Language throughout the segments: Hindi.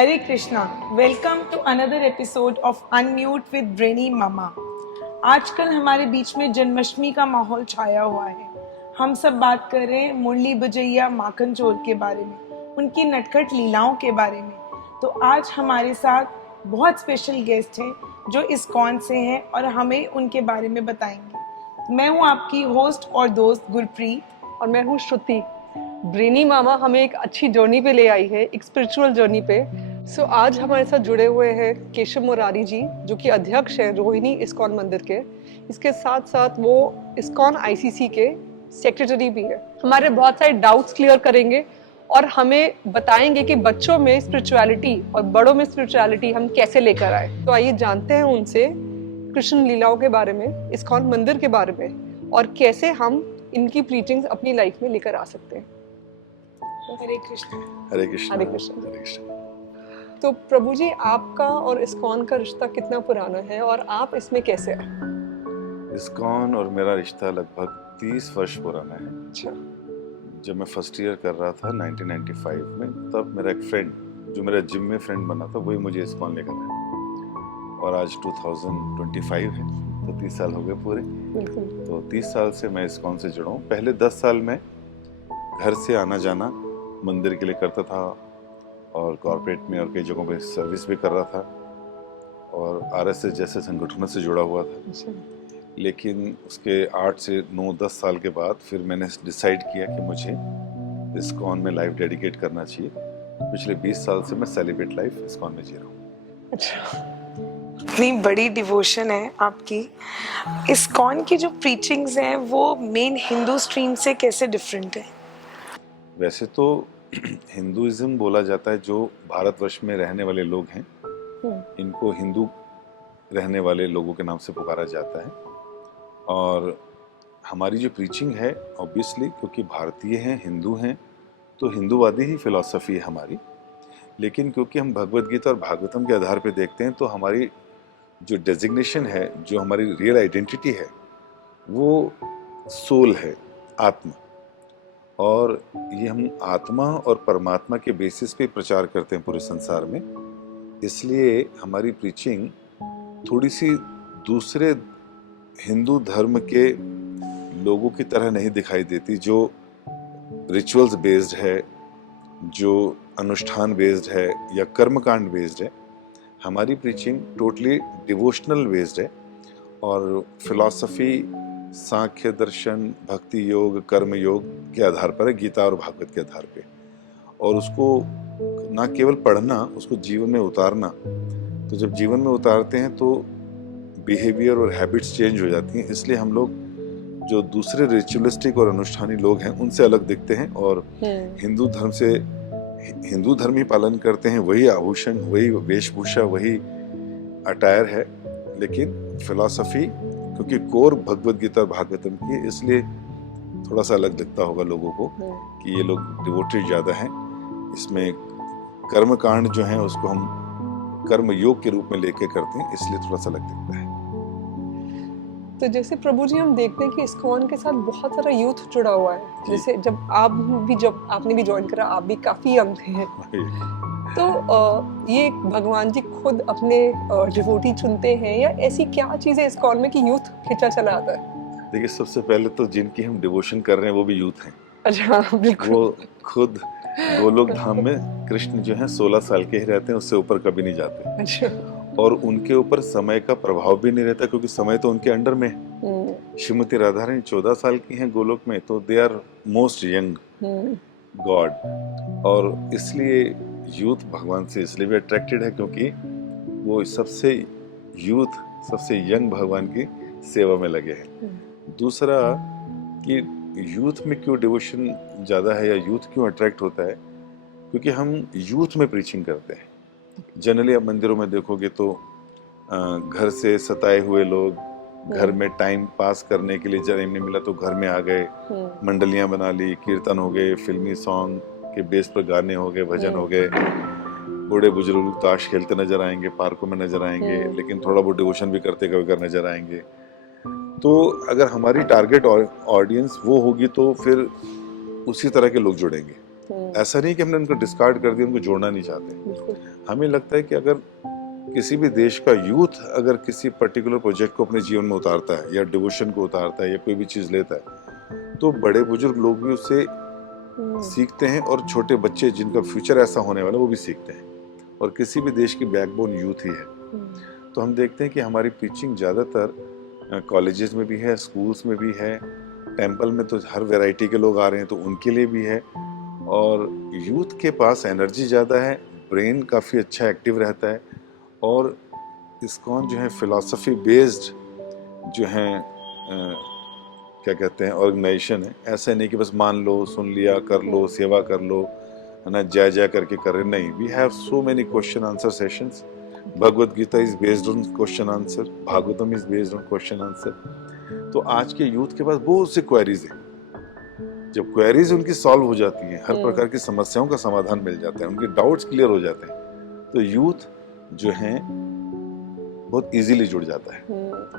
Hare Krishna, welcome to another episode of Unmute with Brainy Mama. आजकल हमारे बीच में जन्माष्टमी का माहौल छाया हुआ है। हम सब बात कर रहे हैं मुरली बजैया माखन चोर के बारे में, उनकी नटखट लीलाओं के बारे में। तो आज हमारे साथ बहुत स्पेशल गेस्ट हैं जो इस्कॉन से हैं और हमें उनके बारे में बताएंगे। मैं हूँ आपकी होस्ट और दोस्त गुरप्रीत और मैं हूँ श्रुति। ब्रेनी मामा हमें एक अच्छी जर्नी पे ले आई है, एक स्पिरिचुअल जर्नी पे। सो आज हमारे साथ जुड़े हुए हैं केशव मुरारी जी, जो कि अध्यक्ष हैं रोहिणी इस्कॉन मंदिर के। इसके साथ साथ वो इस्कॉन आईसीसी के सेक्रेटरी भी है। हमारे बहुत सारे डाउट्स क्लियर करेंगे और हमें बताएंगे कि बच्चों में स्पिरिचुअलिटी और बड़ों में स्पिरिचुअलिटी हम कैसे लेकर आए। तो आइए जानते हैं उनसे कृष्ण लीलाओं के बारे में, इस्कॉन मंदिर के बारे में, और कैसे हम इनकी प्रीचिंग्स अपनी लाइफ में लेकर आ सकते हैं। हरे कृष्ण। हरे कृष्ण। हरे कृष्ण। हरे कृष्ण। तो प्रभु जी, आपका और इस्कॉन का रिश्ता कितना पुराना है और आप इसमें कैसे आए? इस्कॉन और मेरा रिश्ता लगभग 30 वर्ष पुराना है। अच्छा। जब मैं फर्स्ट ईयर कर रहा था 1995 में, तब मेरा एक फ्रेंड जो मेरा जिम में फ्रेंड बना था, वही मुझे इस्कॉन लेकर आया। और आज 2025 है, तो 30 साल हो गए पूरे। तो 30 साल से मैं इस्कॉन से जुड़ा हूँ। पहले 10 साल में घर से आना जाना मंदिर के लिए करता था और कॉर्पोरेट में और कई जगहों पे सर्विस भी कर रहा था और आरएसएस जैसे संगठनों से जुड़ा हुआ था। लेकिन उसके 8 से 9-10 साल के बाद फिर मैंने डिसाइड किया कि मुझे इस्कॉन में लाइफ डेडिकेट करना चाहिए। पिछले 20 साल से मैं सेलिब्रेट लाइफ इस्कॉन में जी रहा हूँ। अच्छा। इतनी बड़ी डिवोशन है आपकी। इस्कॉन की जो प्रीचिंग्स हैं वो मेन हिंदू स्ट्रीम से कैसे डिफरेंट है? वैसे तो हिंदुइज्म बोला जाता है, जो भारतवर्ष में रहने वाले लोग हैं इनको हिंदू रहने वाले लोगों के नाम से पुकारा जाता है। और हमारी जो प्रीचिंग है, ऑब्वियसली क्योंकि भारतीय हैं, हिंदू हैं, तो हिंदूवादी ही फिलॉसफी है हमारी। लेकिन क्योंकि हम भगवद गीता और भागवतम के आधार पर देखते हैं, तो हमारी जो डेजिग्नेशन है, जो हमारी रियल आइडेंटिटी है, वो सोल है, आत्मा। और ये हम आत्मा और परमात्मा के बेसिस पे प्रचार करते हैं पूरे संसार में। इसलिए हमारी प्रीचिंग थोड़ी सी दूसरे हिंदू धर्म के लोगों की तरह नहीं दिखाई देती, जो रिचुअल्स बेस्ड है, जो अनुष्ठान बेस्ड है या कर्मकांड बेस्ड है। हमारी प्रीचिंग टोटली डिवोशनल बेस्ड है और फिलॉसफी, सांख्य दर्शन, भक्ति योग, कर्म योग के आधार पर है, गीता और भागवत के आधार पे। और उसको ना केवल पढ़ना, उसको जीवन में उतारना। तो जब जीवन में उतारते हैं तो बिहेवियर और हैबिट्स चेंज हो जाती हैं। इसलिए हम लोग जो दूसरे रिचुअलिस्टिक और अनुष्ठानी लोग हैं उनसे अलग दिखते हैं और हिंदू धर्म से हिंदू धर्म ही पालन करते हैं। वही आभूषण, वही वेशभूषा, वही अटायर है, लेकिन फिलॉसफी क्योंकि कोर भगवद गीता और भागवतम की, इसलिए थोड़ा सा अलग दिखता होगा लोगों को कि ये लोग डिवोटेड ज़्यादा हैं। इसमें कर्म कांड जो है उसको हम कर्म योग के रूप में लेके करते हैं, इसलिए थोड़ा सा अलग दिखता है। तो जैसे प्रभु जी, हम देखते हैं कि इस्कॉन के साथ बहुत सारा यूथ जुड़ा हुआ है। जैसे जब आपने भी ज्वाइन करा, आप भी काफी यंग थे। तो ये भगवान जी खुद अपने डिवोटी चुनते हैं या ऐसी क्या चीज़ है इस्कॉन में कि यूथ खिंचा चला आता है? देखिए, सबसे पहले तो जिनकी हम डिवोशन कर रहे हैं वो भी यूथ हैं। अच्छा, बिल्कुल। वो खुद गोलोक धाम में कृष्ण जो है 16 साल के ही रहते हैं, उससे ऊपर कभी नहीं जाते। अच्छा। और उनके ऊपर समय का प्रभाव भी नहीं रहता, क्योंकि समय तो उनके अंडर में है। श्रीमती राधा रानी 14 साल की हैं गोलोक में, तो they are most young god. और इसलिए यूथ भगवान से इसलिए भी अट्रैक्टेड है क्योंकि वो सबसे यंग भगवान की सेवा में लगे हैं। दूसरा कि यूथ में क्यों डिवोशन ज़्यादा है या यूथ क्यों अट्रैक्ट होता है, क्योंकि हम यूथ में प्रीचिंग करते हैं। जनरली आप मंदिरों में देखोगे तो घर से सताए हुए लोग घर में टाइम पास करने के लिए, जब नहीं मिला तो घर में आ गए, मंडलियां बना ली, कीर्तन हो गए, फिल्मी सॉन्ग के बेस पर गाने हो गए, भजन हो गए। बूढ़े बुजुर्ग ताश खेलते नजर आएंगे, पार्कों में नजर आएंगे, लेकिन थोड़ा बहुत डिवोशन भी करते कभी कर नजर आएंगे। तो अगर हमारी टारगेट ऑडियंस वो होगी तो फिर उसी तरह के लोग जुड़ेंगे। ऐसा नहीं कि हमने उनको डिस्कार्ड कर दिया, उनको जोड़ना नहीं चाहते। हमें लगता है कि अगर किसी भी देश का यूथ अगर किसी पर्टिकुलर प्रोजेक्ट को अपने जीवन में उतारता है या डिवोशन को उतारता है या कोई भी चीज़ लेता है, तो बड़े बुजुर्ग लोग भी उससे सीखते हैं और छोटे बच्चे जिनका फ्यूचर ऐसा होने वाला है वो भी सीखते हैं। और किसी भी देश की बैकबोन यूथ ही है। तो हम देखते हैं कि हमारी प्रीचिंग ज़्यादातर कॉलेजेस में भी है, स्कूल्स में भी है, टेंपल में तो हर वैरायटी के लोग आ रहे हैं तो उनके लिए भी है। और यूथ के पास एनर्जी ज़्यादा है, ब्रेन काफ़ी अच्छा एक्टिव रहता है। और इस्कॉन जो है फिलॉसफी बेस्ड जो है क्या कहते हैं ऑर्गेनाइजेशन है। ऐसा नहीं कि बस मान लो, सुन लिया, कर लो, सेवा कर लो, है ना, जय जय करके कर रहे, नहीं। We have so many question answer sessions. Bhagavad Gita is based on question answer, Bhagavatam is based on question answer. तो आज के यूथ के पास बहुत सी क्वेरीज है। जब क्वेरीज उनकी सॉल्व हो जाती हैं, हर प्रकार की समस्याओं का समाधान मिल जाता है, उनके डाउट्स क्लियर हो जाते हैं, तो यूथ जो है बहुत इजीली जुड़ जाता है।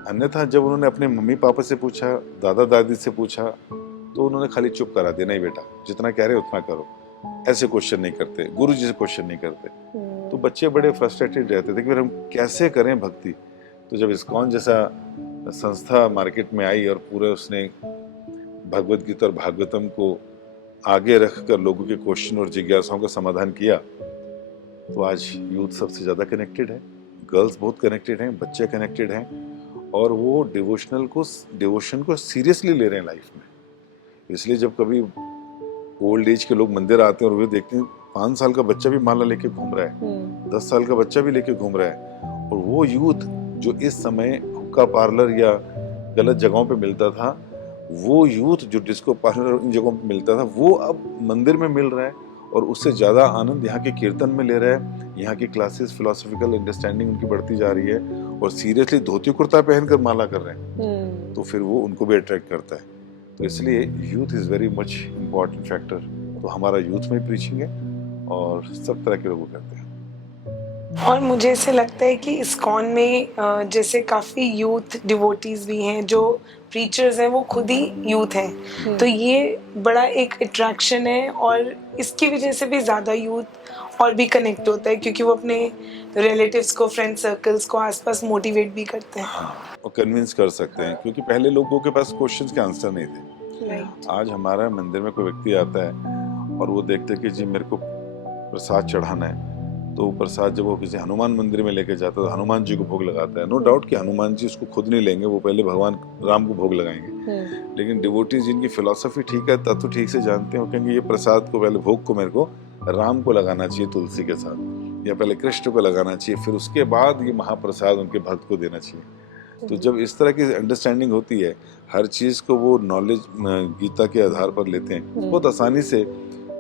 अन्यथा जब उन्होंने अपने मम्मी पापा से पूछा, दादा दादी से पूछा, तो उन्होंने खाली चुप करा दिया, नहीं बेटा जितना कह रहे उतना करो, ऐसे क्वेश्चन नहीं करते, गुरु जी से क्वेश्चन नहीं करते। तो बच्चे बड़े फ्रस्ट्रेटेड रहते थे कि फिर हम कैसे करें भक्ति। तो जब इस्कॉन जैसा संस्था मार्केट में आई और पूरे उसने भगवत गीता और भागवतम को आगे रखकर लोगों के क्वेश्चन और जिज्ञासाओं का समाधान किया, तो आज यूथ सबसे ज्यादा कनेक्टेड है, गर्ल्स बहुत कनेक्टेड हैं, बच्चे कनेक्टेड हैं, और वो डिवोशन को सीरियसली ले रहे हैं लाइफ में। इसलिए जब कभी ओल्ड एज के लोग मंदिर आते हैं और वे देखते हैं 5 साल का बच्चा भी माला लेके घूम रहा है, 10 साल का बच्चा भी लेके घूम रहा है, और वो यूथ जो इस समय हुक्का पार्लर या गलत जगहों पे मिलता था, वो यूथ जो डिस्को पार्लर इन जगहों पे मिलता था, वो अब मंदिर में मिल रहा है और उससे ज्यादा आनंद यहाँ के कीर्तन में ले रहा है। यहाँ की क्लासेस, फिलोसॉफिकल अंडरस्टैंडिंग उनकी बढ़ती जा रही है और सीरियसली धोती कुर्ता पहनकर माला कर रहे हैं, तो फिर वो उनको भी अट्रैक्ट करता है। तो इसलिए youth is very much important factor. तो हमारा यूथ में प्रीचिंग है और सब तरह के लोग करते हैं। और मुझे ऐसे लगता है कि इस्कॉन में जैसे काफ़ी यूथ डिवोटीज भी हैं, जो प्रीचर्स हैं वो खुद ही यूथ हैं, तो ये बड़ा एक अट्रैक्शन है और इसकी वजह से भी ज़्यादा यूथ और भी कनेक्ट होता है, क्योंकि वो अपने रिलेटिव्स को, फ्रेंड सर्कल्स को आसपास मोटिवेट भी करते हैं। हाँ, और कन्विंस कर सकते हैं, क्योंकि पहले लोगों के पास क्वेश्चंस के आंसर नहीं थे। आज हमारा मंदिर में कोई व्यक्ति आता है और वो देखते हैं कि जी मेरे को प्रसाद चढ़ाना है, तो प्रसाद जब वो किसी हनुमान मंदिर में लेके जाता है तो हनुमान जी को भोग लगाता है। नो डाउट कि हनुमान जी उसको खुद नहीं लेंगे, वो पहले भगवान राम को भोग लगाएंगे। लेकिन डिवोटीज जिनकी फिलॉसफी ठीक है, तत्व ठीक से जानते हैं, वो कहेंगे ये प्रसाद को पहले भोग को मेरे को राम को लगाना चाहिए तुलसी के साथ, या पहले कृष्ण को लगाना चाहिए, फिर उसके बाद ये महाप्रसाद उनके भक्त को देना चाहिए। तो जब इस तरह की अंडरस्टैंडिंग होती है, हर चीज को वो नॉलेज गीता के आधार पर लेते हैं, बहुत आसानी से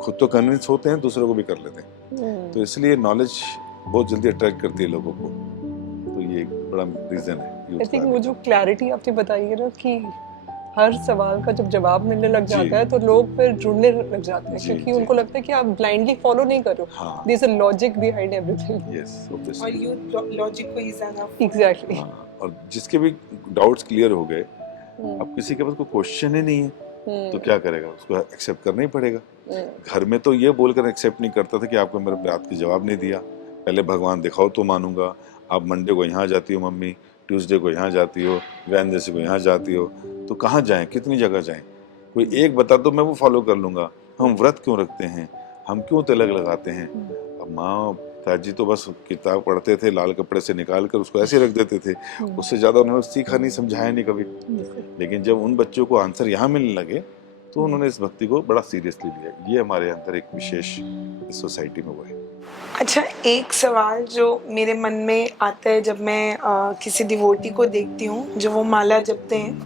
खुद तो कन्विंस होते हैं, दूसरों को भी कर लेते हैं। तो इसलिए नॉलेज बहुत जल्दी अट्रैक्ट करती है लोगों को। तो ये एक बड़ा रीजन है। आई थिंक वो जो क्लैरिटी आपने बताई है ना, कि हर सवाल का जब जवाब मिलने लग जाता है तो लोग फिर जुड़ने लग जाते हैं, क्योंकि उनको लगता है कि आप ब्लाइंडली फॉलो नहीं कर रहे हो, there is a logic behind everything. Yes, और यूथ लॉजिक को ही ज़्यादा एग्जैक्टली। और जिसके भी डाउट्स क्लियर हो गए, अब किसी के पास कोई क्वेश्चन ही नहीं है तो क्या करेगा, उसको एक्सेप्ट करना ही पड़ेगा। घर में तो ये बोलकर एक्सेप्ट नहीं करता था कि आपको मेरे बात की जवाब नहीं दिया, पहले भगवान दिखाओ तो मानूंगा। आप मंडे को यहाँ जाती हो मम्मी, ट्यूसडे को यहाँ जाती हो, वेडनेसडे को यहाँ जाती हो, तो कहाँ जाएं, कितनी जगह जाएं, कोई एक बता दो मैं वो फॉलो कर लूंगा। हम व्रत क्यों रखते हैं, हम क्यों तिलक लगाते हैं। अब माँ पिताजी तो बस किताब पढ़ते थे, लाल कपड़े से निकाल कर उसको ऐसे रख देते थे, उससे ज्यादा उन्होंने सीखा नहीं, समझाया नहीं कभी। लेकिन जब उन बच्चों को आंसर यहाँ मिलने लगे तो उन्होंने इस भक्ति को बड़ा सीरियसली लिया। ये हमारे अंदर एक विशेष इस सोसाइटी में वो है। अच्छा, एक सवाल जो मेरे मन में आता है जब मैं किसी डिवोटी को देखती हूँ जो वो माला जपते हैं,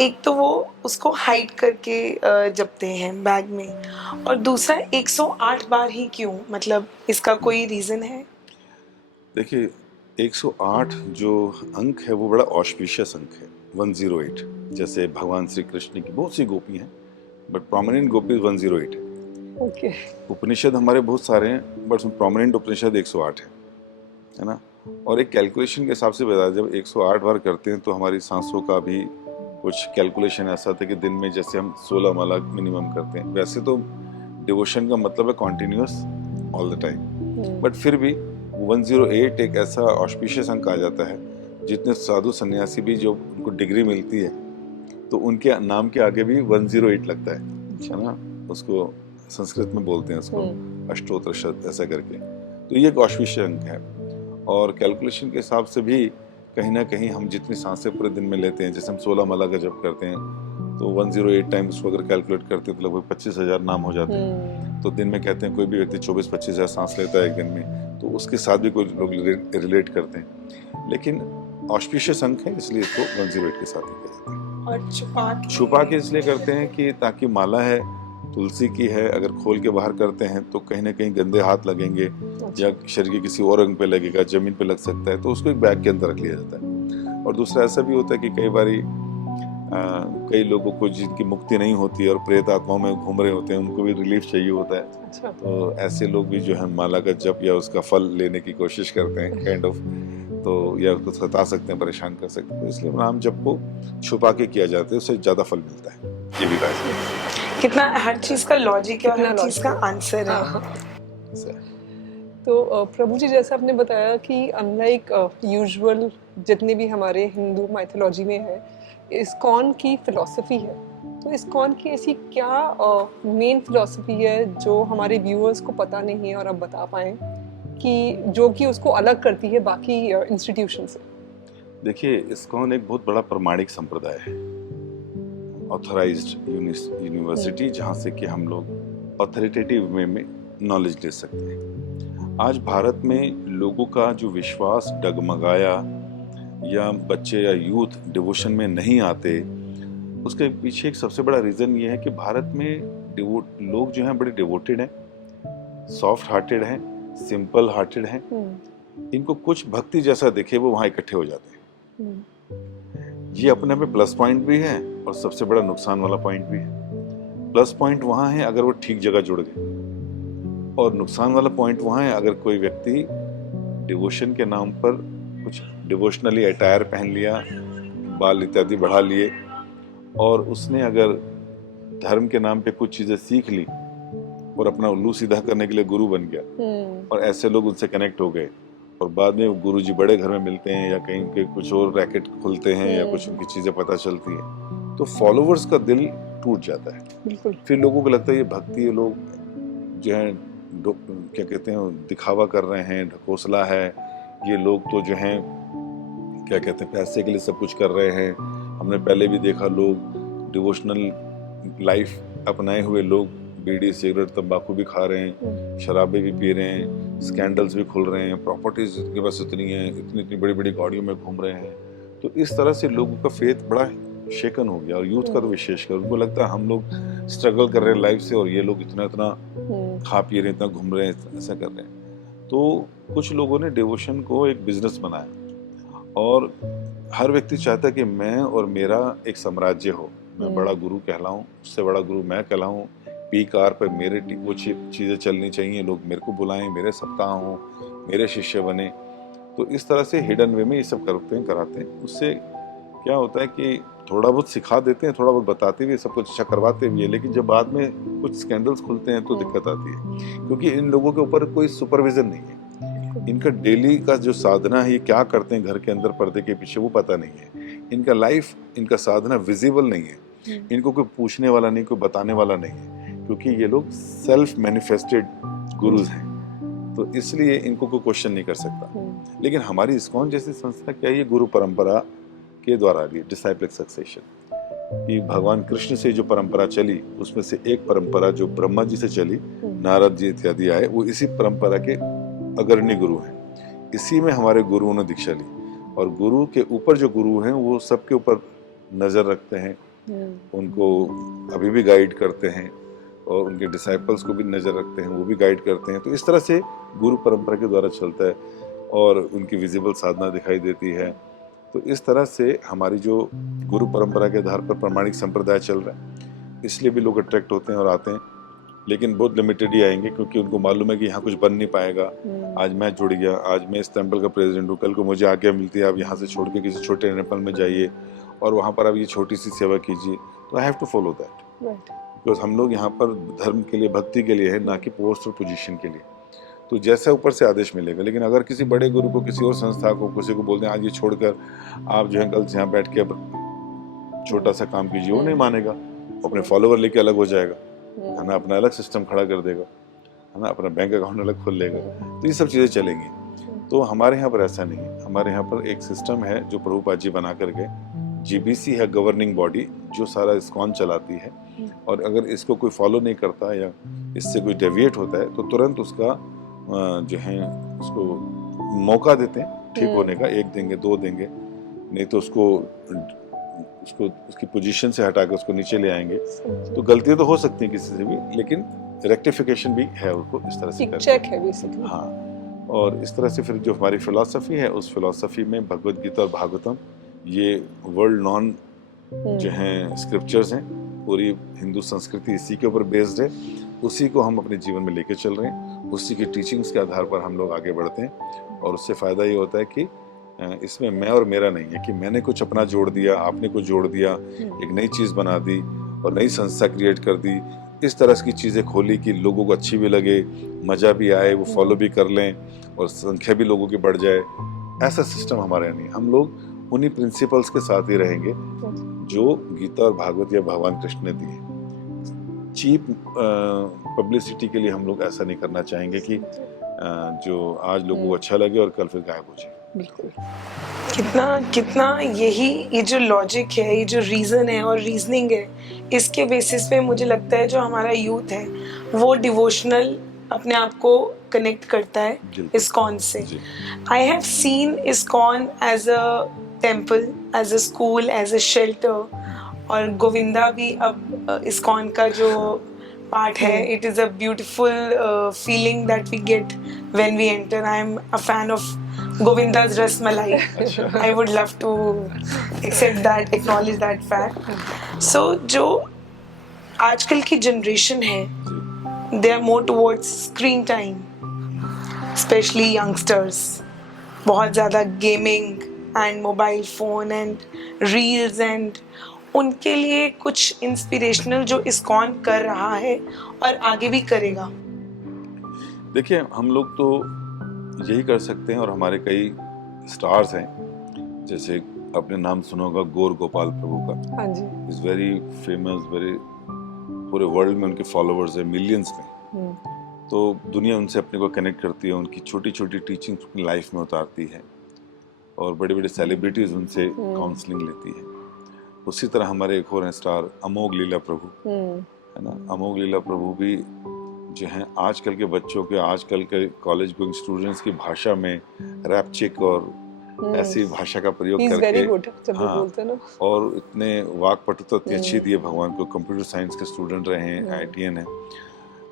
एक तो वो उसको हाइड करके जपते हैं बैग में, और दूसरा 108 बार ही क्यों, मतलब इसका कोई रीज़न है? देखिए 108 जो अंक है वो बड़ा ऑस्पिशियस अंक है। 108 जैसे भगवान श्री कृष्ण की बहुत सी गोपी हैं, बट प्रोमिनेंट गोपी 108 है। ओके। उपनिषद हमारे बहुत सारे हैं, बट प्रोमिनेंट उपनिषद 108 है ना। और एक कैलकुलेशन के हिसाब से बता, जब 108 बार करते हैं तो हमारी सांसों का भी कुछ कैलकुलेशन ऐसा था कि दिन में जैसे हम 16 माला मिनिमम करते हैं, वैसे तो डिवोशन का मतलब है continuous all the time. But फिर भी 108 एक ऐसा ऑस्पिशियस अंक आ जाता है, जितने साधु सन्यासी भी जो उनको डिग्री मिलती है तो उनके नाम के आगे भी 108 लगता है ना, उसको संस्कृत में बोलते हैं उसको अष्टोत्तर शत ऐसा करके। तो ये एक ऑस्पिशियस अंक है, और कैलकुलेशन के हिसाब से भी कहीं ना कहीं हम जितनी सांसें पूरे दिन में लेते हैं, जैसे हम 16 माला का जप करते हैं तो 108 टाइम्स उसको अगर कैलकुलेट करते हैं तो लगभग 25,000 नाम हो जाते हैं। तो दिन में कहते हैं कोई भी व्यक्ति 24-25 हज़ार सांस लेता है एक दिन में, तो उसके साथ भी कोई लोग रिलेट करते हैं, लेकिन ऑस्पिशियस अंक है इसलिए इसको 108 के साथ ही किया जाता है। और छुपा के इसलिए करते हैं कि ताकि माला है तुलसी की है, अगर खोल के बाहर करते हैं तो कहीं ना कहीं गंदे हाथ लगेंगे या शरीर के किसी और अंग पे लगेगा, जमीन पे लग सकता है, तो उसको एक बैग के अंदर रख लिया जाता है। और दूसरा ऐसा भी होता है कि कई बारी कई लोगों को जिनकी मुक्ति नहीं होती है और प्रेत आत्माओं में घूम रहे होते हैं, उनको भी रिलीफ चाहिए होता है। तो ऐसे लोग भी जो है माला का जप या उसका फल लेने की कोशिश करते हैं काइंड ऑफ, तो या उसको सता सकते हैं, परेशान कर सकते हैं, तो इसलिए नाम जप को छुपा के किया जाता है, उससे ज्यादा फल मिलता है। ये भी बात कितना हर चीज का लॉजिक है और हर चीज का आंसर है। तो प्रभु जी, जैसा आपने बताया कि अनलाइक यूजुअल जितने भी हमारे हिंदू माइथोलॉजी में है, इस्कॉन की फिलॉसफी है, तो इस्कॉन की ऐसी क्या मेन फिलॉसफी है जो हमारे व्यूअर्स को पता नहीं है और आप बता पाएं कि जो कि उसको अलग करती है बाकी इंस्टीट्यूशन से? देखिए, इस्कॉन एक बहुत बड़ा प्रमाणिक संप्रदाय है, ऑथराइज्ड यूनिवर्सिटी, जहाँ से कि हम लोग ऑथोरिटेटिव वे में नॉलेज ले सकते हैं। आज भारत में लोगों का जो विश्वास डगमगाया या बच्चे या यूथ डिवोशन में नहीं आते, उसके पीछे एक सबसे बड़ा रीज़न ये है कि भारत में लोग जो हैं बड़े डिवोटेड हैं, सॉफ्ट हार्टेड हैं, सिंपल हार्टेड हैं। इनको कुछ भक्ति जैसा दिखे वो वहाँ इकट्ठे हो जाते हैं। ये अपने में प्लस पॉइंट भी है और सबसे बड़ा नुकसान वाला पॉइंट भी है। प्लस पॉइंट वहाँ है अगर वो ठीक जगह जुड़ गए, और नुकसान वाला पॉइंट वहाँ है अगर कोई व्यक्ति डिवोशन के नाम पर कुछ डिवोशनली अटायर पहन लिया, बाल इत्यादि बढ़ा लिए, और उसने अगर धर्म के नाम पे कुछ चीजें सीख ली और अपना उल्लू सीधा करने के लिए गुरु बन गया, और ऐसे लोग उनसे कनेक्ट हो गए, और बाद में गुरु जी बड़े घर में मिलते हैं या कहीं के कुछ और रैकेट खुलते हैं या कुछ उनकी चीजें पता चलती हैं, तो फॉलोवर्स का दिल टूट जाता है। फिर लोगों को लगता है ये भक्ति, ये लोग जो है क्या कहते हैं दिखावा कर रहे हैं, ढकोसला है, ये लोग तो जो हैं क्या कहते हैं पैसे के लिए सब कुछ कर रहे हैं। हमने पहले भी देखा लोग डिवोशनल लाइफ अपनाए हुए लोग बीड़ी सिगरेट तंबाकू भी खा रहे हैं, शराबें भी पी रहे हैं, स्कैंडल्स भी खुल रहे हैं, प्रॉपर्टीज के पास इतनी है, इतनी बड़ी बड़ी गाड़ियों में घूम रहे हैं। तो इस तरह से लोगों का फेथ बड़ा शेकन हो गया, और यूथ का तो विशेषकर उनको लगता है हम लोग स्ट्रगल कर रहे हैं लाइफ से और ये लोग इतना इतना खा पी रहे हैं, इतना घूम रहे हैं, ऐसा कर रहे हैं। तो कुछ लोगों ने डिवोशन को एक बिजनेस बनाया, और हर व्यक्ति चाहता है कि मैं और मेरा एक साम्राज्य हो, मैं बड़ा गुरु कहलाऊं, उससे बड़ा गुरु मैं कहलाऊं, पीक आवर पर मेरे वो चीज़ें चलनी चाहिए, लोग मेरे को बुलाएं, मेरे सप्ताह हों, मेरे शिष्य बने। तो इस तरह से हिडन वे में ये सब करते हैं, कराते हैं। उससे क्या होता है कि थोड़ा बहुत सिखा देते हैं, थोड़ा बहुत बताते हुए सब कुछ अच्छा करवाते भी है, लेकिन जब बाद में कुछ स्कैंडल्स खुलते हैं तो दिक्कत आती है, क्योंकि इन लोगों के ऊपर कोई सुपरविजन नहीं है। इनका डेली का जो साधना है, ये क्या करते हैं घर के अंदर पर्दे के पीछे, वो पता नहीं है। इनका लाइफ, इनका साधना विजिबल नहीं है, इनको कोई पूछने वाला नहीं, कोई बताने वाला नहीं है, क्योंकि ये लोग सेल्फ मैनिफेस्टेड गुरुज हैं, तो इसलिए इनको कोई क्वेश्चन नहीं कर सकता। लेकिन हमारी इस्कॉन जैसी संस्था क्या है, ये गुरु परंपरा के द्वारा आ रही है, डिसाइपलिक सक्सेशन, कि भगवान कृष्ण से जो परंपरा चली उसमें से एक परंपरा जो ब्रह्मा जी से चली, नारद जी इत्यादि आए, वो इसी परंपरा के अग्रणी गुरु हैं। इसी में हमारे गुरुओं ने दीक्षा ली, और गुरु के ऊपर जो गुरु हैं वो सबके ऊपर नजर रखते हैं, उनको अभी भी गाइड करते हैं, और उनके डिसाइपल्स को भी नजर रखते हैं, वो भी गाइड करते हैं। तो इस तरह से गुरु परंपरा के द्वारा चलता है, और उनकी विजिबल साधना दिखाई देती है। तो इस तरह से हमारी जो गुरु परंपरा के आधार पर प्रामाणिक संप्रदाय चल रहा है, इसलिए भी लोग अट्रैक्ट होते हैं और आते हैं, लेकिन बहुत लिमिटेड ही आएंगे, क्योंकि उनको मालूम है कि यहाँ कुछ बन नहीं पाएगा। आज मैं जुड़ गया, आज मैं इस टेम्पल का प्रेसिडेंट हूँ, कल को मुझे आज्ञा मिलती है आप यहाँ से छोड़ के किसी छोटे टेम्पल में जाइए और वहाँ पर आप ये छोटी सी सेवा कीजिए, तो I have to follow that, because हम लोग यहाँ पर धर्म के लिए, भक्ति के लिए है, ना कि पोस्ट और पोजीशन के लिए। तो तो जैसा ऊपर से आदेश मिलेगा। लेकिन अगर किसी बड़े गुरु को, किसी और संस्था को, किसी को बोलते हैं आज ये छोड़कर आप जो है कल से यहाँ बैठ के अब छोटा सा काम कीजिए, वो नहीं मानेगा, अपने फॉलोवर लेके अलग हो जाएगा, है ना, अपना अलग सिस्टम खड़ा कर देगा, है ना, अपना बैंक अकाउंट अलग खोल लेगा। तो ये सब चीज़ें चलेंगी। तो हमारे यहाँ पर ऐसा नहीं है। हमारे यहाँ पर एक सिस्टम है जो प्रभुपाद जी बना करके, GBC है गवर्निंग बॉडी जो सारा इस्कॉन चलाती है, और अगर इसको कोई फॉलो नहीं करता या इससे कोई डेविएट होता है तो तुरंत उसका जो है उसको मौका देते हैं ठीक होने का, 1 देंगे 2 देंगे, नहीं तो उसको उसकी पोजीशन से हटा के उसको नीचे ले आएंगे। तो गलतियां तो हो सकती हैं किसी से भी, लेकिन रेक्टिफिकेशन भी है उसको इस तरह से चेक है बेसिकली। हाँ, और इस तरह से फिर जो हमारी फिलॉसफी है उस फिलॉसफी में भगवद गीता और भागवतम ये वर्ल्ड नॉन जो हैं स्क्रिप्चर्स हैं, पूरी हिंदू संस्कृति इसी के ऊपर बेस्ड है, उसी को हम अपने जीवन में लेके चल रहे हैं, उसी की टीचिंग्स के आधार पर हम लोग आगे बढ़ते हैं। और उससे फ़ायदा ये होता है कि इसमें मैं और मेरा नहीं है कि मैंने कुछ अपना जोड़ दिया, आपने कुछ जोड़ दिया, एक नई चीज़ बना दी और नई संस्था क्रिएट कर दी, इस तरह की चीज़ें खोली कि लोगों को अच्छी भी लगे, मज़ा भी आए, वो फॉलो भी कर लें और संख्या भी लोगों की बढ़ जाए। ऐसा सिस्टम हमारे यहाँ नहीं। हम लोग उन्हीं प्रिंसिपल्स के साथ ही रहेंगे जो गीता और भागवत या भगवान कृष्ण ने दिए। चीप पब्लिसिटी के लिए हम लोग ऐसा नहीं करना चाहेंगे कि जो आज लोगों को अच्छा लगे और कल फिर गायब हो जाए। बिल्कुल। कितना ये जो लॉजिक है, ये जो रीज़न है और रीजनिंग है, इसके बेसिस पे मुझे लगता है जो हमारा यूथ है वो डिवोशनल अपने आप को कनेक्ट करता है इस्कॉन से। I have seen ISKCON as a temple, as a school, as a shelter, और गोविंदा भी अब इस्कॉन का जो पार्ट है, it is a beautiful feeling that we get when we enter. I am a fan of Govinda's Rasmalai. I would love to accept that, acknowledge that fact. So जो आजकल की जनरेशन है, they are more towards screen time, especially youngsters. बहुत ज़्यादा gaming and mobile phone and reels, and उनके लिए कुछ इंस्पिरेशनल जो इस्कॉन कर रहा है और आगे भी करेगा। देखिए, हम लोग तो यही कर सकते हैं, और हमारे कई स्टार्स हैं, जैसे आपने नाम सुना होगा गौर गोपाल प्रभु का। हाँ जी। इज वेरी फेमस, वेरी, पूरे वर्ल्ड में उनके फॉलोअर्स हैं मिलियंस में। तो दुनिया उनसे अपने को कनेक्ट करती है, उनकी छोटी छोटी टीचिंग्स अपनी लाइफ में उतारती है, और बड़े बड़े सेलिब्रिटीज उनसे काउंसलिंग लेती है। उसी तरह हमारे एक और हैं स्टार अमोघ लीला प्रभु, है ना। अमोघ लीला प्रभु भी जो हैं आजकल के बच्चों के, आजकल के कॉलेज गोइंग स्टूडेंट्स की भाषा में रैप चिक और ऐसी भाषा का प्रयोग करके, हाँ, बोलते हैं ना, और इतने वाक पटुता इतनी अच्छी दी है भगवान को। कंप्यूटर साइंस के स्टूडेंट रहे हैं, IITian है।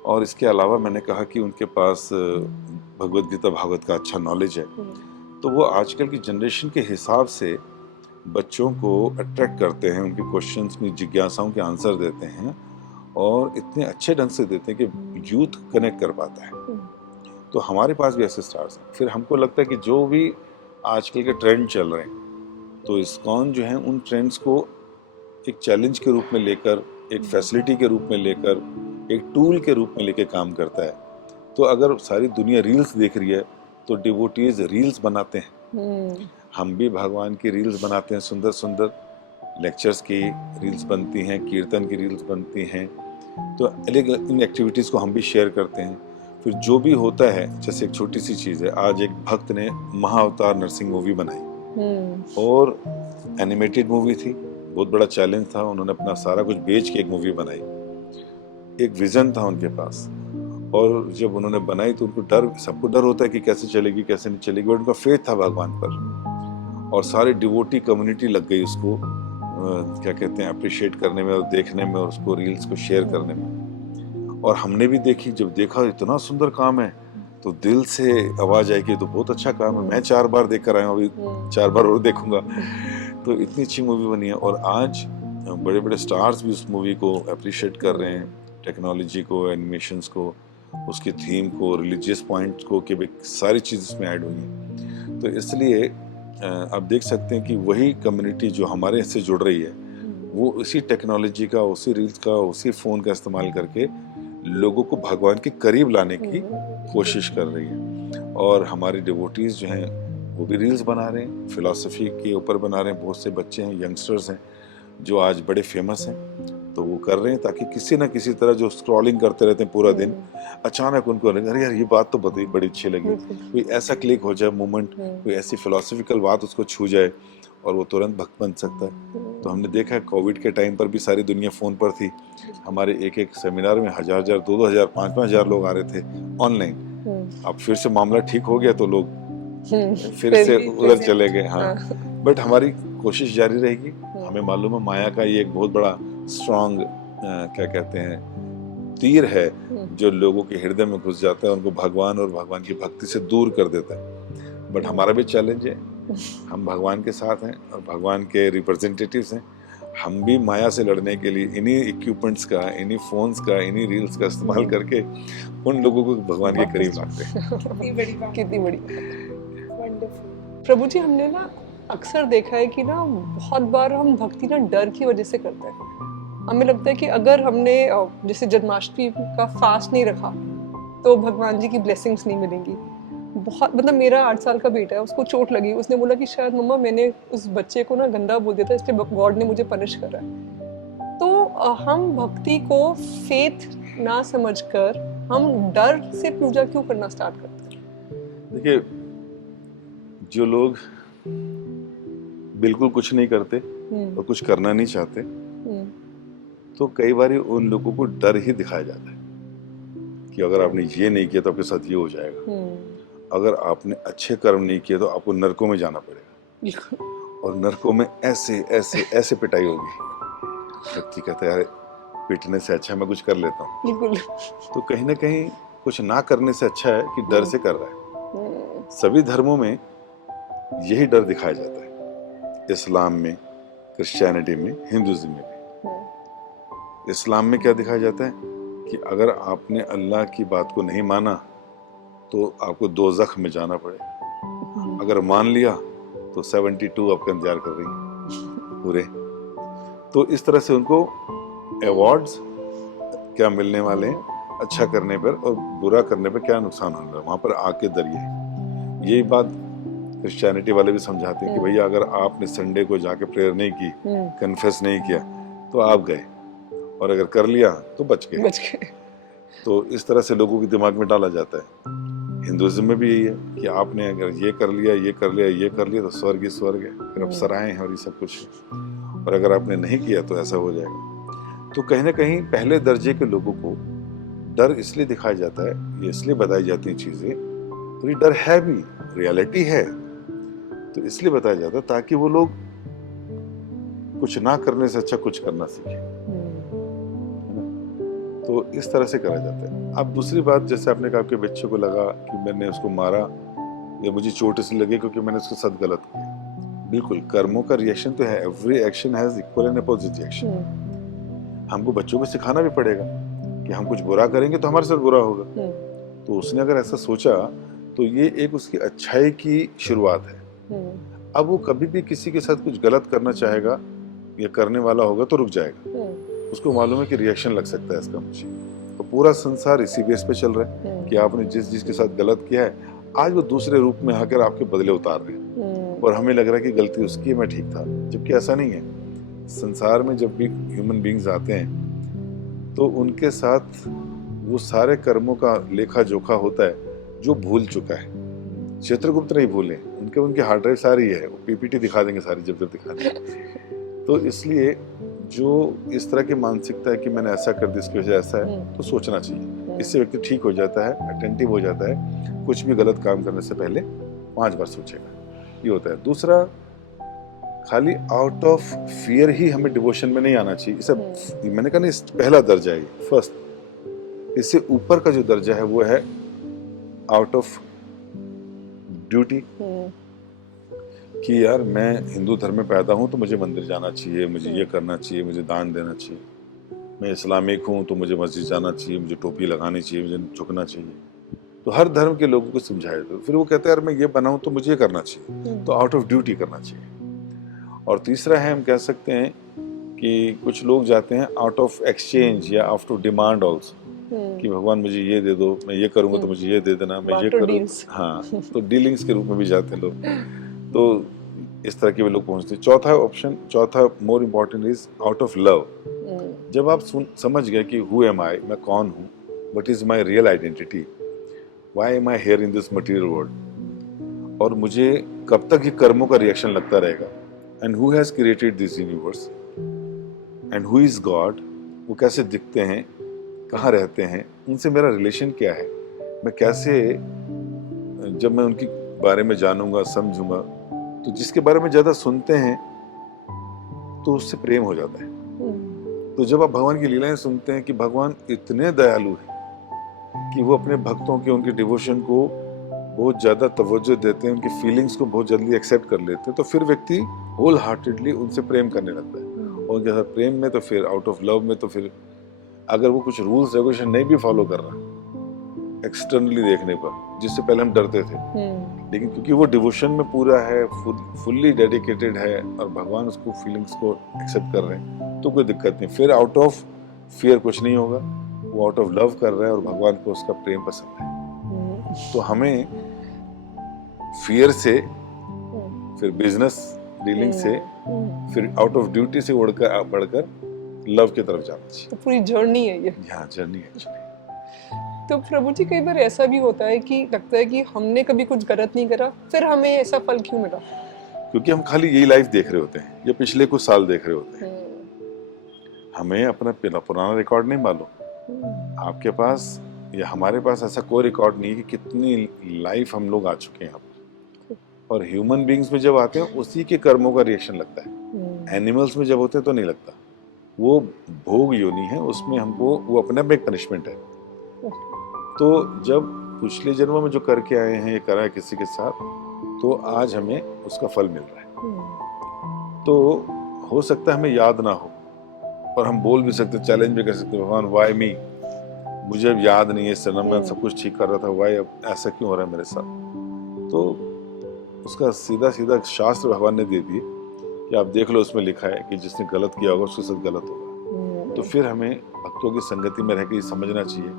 और इसके अलावा मैंने कहा कि उनके पास भगवद गीता भागवत का अच्छा नॉलेज है, तो वो आजकल की जनरेशन के हिसाब से बच्चों को अट्रैक्ट करते हैं, उनके क्वेश्चंस में जिज्ञासाओं के आंसर देते हैं, और इतने अच्छे ढंग से देते हैं कि यूथ कनेक्ट कर पाता है। तो हमारे पास भी ऐसे स्टार्स हैं। फिर हमको लगता है कि जो भी आजकल के ट्रेंड चल रहे हैं, तो इस्कॉन जो है उन ट्रेंड्स को एक चैलेंज के रूप में लेकर, एक फैसिलिटी के रूप में लेकर, एक टूल के रूप में लेकर काम करता है। तो अगर सारी दुनिया रील्स देख रही है तो डिवोटीज रील्स बनाते हैं, हम भी भगवान की रील्स बनाते हैं, सुंदर सुंदर लेक्चर्स की रील्स बनती हैं, कीर्तन की रील्स बनती हैं। तो इन एक्टिविटीज़ को हम भी शेयर करते हैं। फिर जो भी होता है, जैसे एक छोटी सी चीज़ है, आज एक भक्त ने महाअवतार नरसिंह मूवी बनाई, और एनिमेटेड मूवी थी, बहुत बड़ा चैलेंज था, उन्होंने अपना सारा कुछ बेच के एक मूवी बनाई। एक विजन था उनके पास, और जब उन्होंने बनाई तो उनको डर, सबको डर होता है कि कैसे चलेगी कैसे नहीं चलेगी, और उनका फेथ था भगवान पर, और सारी डिवोटी कम्युनिटी लग गई उसको क्या कहते हैं अप्रिशिएट करने में और देखने में और उसको रील्स को शेयर करने में। और हमने भी देखी, जब देखा इतना सुंदर काम है तो दिल से आवाज आई कि तो बहुत अच्छा काम है, मैं 4 बार देख कर आया हूँ, अभी 4 बार और देखूंगा। तो इतनी अच्छी मूवी बनी है, और आज बड़े बड़े स्टार्स भी उस मूवी को अप्रिशिएट कर रहे हैं, टेक्नोलॉजी को, एनिमेशंस को, उसकी थीम को, रिलीजियस पॉइंट को, कि भाई सारी चीज़ इसमें ऐड हुई है। तो इसलिए आप देख सकते हैं कि वही कम्युनिटी जो हमारे से जुड़ रही है, वो उसी टेक्नोलॉजी का, उसी रील्स का, उसी फ़ोन का इस्तेमाल करके लोगों को भगवान के करीब लाने की कोशिश कर रही है। और हमारी डिवोटीज जो हैं वो भी रील्स बना रहे हैं, फिलॉसफी के ऊपर बना रहे हैं। बहुत से बच्चे हैं, यंगस्टर्स हैं जो आज बड़े फेमस हैं, तो वो कर रहे हैं ताकि किसी ना किसी तरह जो स्क्रॉलिंग करते रहते हैं पूरा दिन, अचानक उनको लगे अरे यार ये बात तो बड़ी अच्छी लगी, कोई ऐसा क्लिक हो जाए मोमेंट, कोई ऐसी फिलोसफिकल बात उसको छू जाए और वो तुरंत भक्त बन सकता है। तो हमने देखा है कोविड के टाइम पर भी सारी दुनिया फ़ोन पर थी। हमारे एक एक सेमिनार में 1000-1000, 2000, 5000 लोग आ रहे थे ऑनलाइन। अब फिर से मामला ठीक हो गया तो लोग फिर से उधर चले गए। हाँ, बट हमारी कोशिश जारी रहेगी। हमें मालूम है माया का ये एक बहुत बड़ा स्ट्रॉन्ग क्या कहते हैं तीर है जो लोगों के हृदय में घुस जाता है, उनको भगवान और भगवान की भक्ति से दूर कर देता है। बट हमारा भी चैलेंज है, हम भगवान के साथ हैं और भगवान के रिप्रेजेंटेटिव्स हैं। हम भी माया से लड़ने के लिए इन्हीं इक्विपमेंट्स का, इन्हीं फोन्स का, इन्हीं रील्स का इस्तेमाल करके उन लोगों को भगवान के करीब लाते हैं। कितनी बड़ी बात, कितनी बड़ी। वंडरफुल। प्रभु जी, हमने ना अक्सर देखा है कि ना बहुत बार हम भक्ति ना डर की वजह से करते हैं। हमें लगता है कि अगर हमने जैसे जन्माष्टमी का फास्ट नहीं रखा तो भगवान जी की ब्लेसिंग्स नहीं मिलेंगी। बहुत मतलब मेरा 8 साल का बेटा है, उसको चोट लगी, उसने बोला कि शायद मम्मा मैंने उस बच्चे को ना गंदा बोल दिया था, इसलिए गॉड ने मुझे पनिश करा है। तो हम भक्ति को फेथ ना समझकर हम डर से पूजा क्यों करना स्टार्ट करते हैं? देखिए, जो लोग बिल्कुल कुछ नहीं करते और कुछ करना नहीं चाहते, तो कई बार उन लोगों को डर ही दिखाया जाता है कि अगर आपने ये नहीं किया तो आपके साथ ये हो जाएगा, अगर आपने अच्छे कर्म नहीं किए तो आपको नरकों में जाना पड़ेगा और नरकों में ऐसे ऐसे ऐसे पिटाई होगी। व्यक्ति कहता है यार पीटने से अच्छा मैं कुछ कर लेता हूँ। तो कहीं ना कहीं कुछ ना करने से अच्छा है कि डर से कर रहा है। सभी धर्मों में यही डर दिखाया जाता है, इस्लाम में, क्रिश्चियनिटी में, हिंदुइज्म में भी। इस्लाम में क्या दिखाया जाता है कि अगर आपने अल्लाह की बात को नहीं माना तो आपको दोज़ख में जाना पड़ेगा, अगर मान लिया तो 72 आपका इंतजार कर रही है पूरे। तो इस तरह से उनको अवार्ड्स क्या मिलने वाले हैं अच्छा करने पर और बुरा करने पर क्या नुकसान होने वाला, वहाँ पर आग के दरिए। यही बात क्रिश्चियनिटी वाले भी समझाते हैं कि भैया अगर आपने संडे को जाके प्रेयर नहीं की, कन्फेस नहीं किया तो आप गए, और अगर कर लिया तो बच गए। तो इस तरह से लोगों के दिमाग में डाला जाता है। हिंदुइज्म में भी यही है कि आपने अगर ये कर लिया, ये कर लिया, ये कर लिया तो स्वर्ग ही स्वर्ग है, फिर अप्सराएं हैं और ये सब कुछ है, और अगर आपने नहीं किया तो ऐसा हो जाएगा। तो कहीं ना कहीं पहले दर्जे के लोगों को डर इसलिए दिखाया जाता है, ये इसलिए बताई जाती हैं चीजें, तो ये डर है भी, रियलिटी है, तो इसलिए बताया जाता है ताकि वो लोग कुछ ना करने से अच्छा कुछ करना सीखें। तो इस तरह से करा जाता है। अब दूसरी बात, जैसे आपने कहा कि बच्चे को लगा कि मैंने उसको मारा या मुझे चोट इसलिए लगी क्योंकि मैंने उसके साथ गलत किया। बिल्कुल, कर्मों का रिएक्शन तो है, every action has equal and opposite reaction. हमको बच्चों को सिखाना भी पड़ेगा कि हम कुछ बुरा करेंगे तो हमारे साथ बुरा होगा। तो उसने अगर ऐसा सोचा तो ये एक उसकी अच्छाई की शुरुआत है। अब वो कभी भी किसी के साथ कुछ गलत करना चाहेगा या करने वाला होगा तो रुक जाएगा, उसको मालूम है कि रिएक्शन लग सकता है इसका मुझे। तो पूरा संसार इसी बेस पे चल रहा है कि आपने जिसके साथ गलत किया है आज वो दूसरे रूप में आकर आपके बदले उतार रहे हैं, और हमें लग रहा है कि गलती उसकी है, मैं ठीक था, जबकि ऐसा नहीं है। संसार में जब भी ह्यूमन बींग्स आते हैं तो उनके साथ वो सारे कर्मों का लेखा जोखा होता है जो भूल चुका है। चित्रगुप्त नहीं भूले, उनके हार्ड ड्राइव सारी है, वो पीपीटी दिखा देंगे सारी जब दिखाने। तो इसलिए जो इस तरह की मानसिकता है कि मैंने ऐसा कर दिया इसकी वजह ऐसा है, तो सोचना चाहिए। इससे व्यक्ति ठीक हो जाता है, अटेंटिव हो जाता है, कुछ भी गलत काम करने से पहले 5 बार सोचेगा, ये होता है। दूसरा, खाली आउट ऑफ फियर ही हमें डिवोशन में नहीं आना चाहिए। इसे मैंने कहा ना, पहला दर्जा है, फर्स्ट। इससे ऊपर का जो दर्जा है वो है आउट ऑफ ड्यूटी, कि यार मैं हिंदू धर्म में पैदा हूँ तो मुझे मंदिर जाना चाहिए, मुझे ये करना चाहिए, मुझे दान देना चाहिए। मैं इस्लामिक हूँ तो मुझे मस्जिद जाना चाहिए, मुझे टोपी लगानी चाहिए, मुझे झुकना चाहिए। तो हर धर्म के लोगों को समझाया, तो फिर वो कहते हैं यार मैं ये बना हूँ तो मुझे ये करना चाहिए, तो आउट ऑफ ड्यूटी करना चाहिए। और तीसरा है, हम कह सकते हैं कि कुछ लोग जाते हैं आउट ऑफ एक्सचेंज या आउट ऑफ डिमांड ऑल्सो, कि भगवान मुझे ये दे दो, मैं ये करूंगा तो मुझे ये दे देना, मैं ये Barter करूँ। deals. हाँ, तो डीलिंग्स के रूप में भी जाते हैं लोग। तो इस तरह के भी लोग पहुंचते हैं। चौथा more important is out of love. जब आप समझ गए कि हु एम आई, मैं कौन हूँ, what is my real identity, why am I here in this material world, और मुझे कब तक ये कर्मों का रिएक्शन लगता रहेगा, and who has created this universe, and who is God, वो कैसे दिखते हैं, कहाँ रहते हैं, उनसे मेरा रिलेशन क्या है, मैं कैसे, जब मैं उनके बारे में जानूंगा, समझूंगा, तो जिसके बारे में ज्यादा सुनते हैं तो उससे प्रेम हो जाता है। तो जब आप भगवान की लीलाएं सुनते हैं कि भगवान इतने दयालु हैं कि वो अपने भक्तों के, उनके डिवोशन को बहुत ज्यादा तवज्जो देते हैं, उनकी फीलिंग्स को बहुत जल्दी एक्सेप्ट कर लेते हैं, तो फिर व्यक्ति होल हार्टेडली उनसे प्रेम करने लगता है। और उनके साथ प्रेम में, तो फिर आउट ऑफ लव में, तो फिर अगर वो कुछ रूल्स रेगुलेशन नहीं भी फॉलो कर रहा एक्सटर्नली देखने पर, जिससे पहले हम डरते थे, लेकिन क्योंकि वो डिवोशन में पूरा है, फुल्ली डेडिकेटेड है, और भगवान उसको फीलिंग्स को एक्सेप्ट कर रहे हैं, तो कोई दिक्कत नहीं। फिर आउट ऑफ फियर कुछ नहीं होगा, वो आउट ऑफ लव कर रहा है और भगवान को उसका प्रेम पसंद है। तो हमें फियर से, फिर बिजनेस डीलिंग से, फिर आउट ऑफ ड्यूटी से बढ़कर लव की तरफ जाना चाहिए। तो पूरी जर्नी है ये। यहाँ जर्नी है। तो प्रभु जी, कई बार ऐसा भी होता है कि लगता है कि हमने कभी कुछ गलत नहीं करा, फिर हमें ऐसा फल क्यों मिला? क्योंकि हम खाली यही लाइफ देख रहे होते हैं, या पिछले कुछ साल देख रहे होते हैं। हमें अपना पुराना रिकॉर्ड नहीं मालूम। आपके पास या हमारे पास ऐसा कोई रिकॉर्ड नहीं है कि कितनी लाइफ हम लोग आ चुके हैं। और ह्यूमन बीइंग्स में जब आते हैं उसी के कर्मों का रिएक्शन लगता है। एनिमल्स में जब होते हैं तो नहीं लगता। वो भोग योनि है, उसमें हमको वो अपने आप एक पनिशमेंट है। तो जब पिछले जन्मों में जो करके आए हैं, ये करा है किसी के साथ, तो आज हमें उसका फल मिल रहा है। तो हो सकता है हमें याद ना हो, और हम बोल भी सकते, चैलेंज भी कर सकते, भगवान वाई मी, मुझे अब याद नहीं है, इस जन्म में सब कुछ ठीक कर रहा था, वाई अब ऐसा क्यों हो रहा है मेरे साथ। तो उसका सीधा सीधा शास्त्र भगवान ने दे दिए कि आप देख लो, उसमें लिखा है कि जिसने गलत किया होगा उसके साथ गलत होगा। तो फिर हमें भक्तों की संगति में रहकर ये समझना चाहिए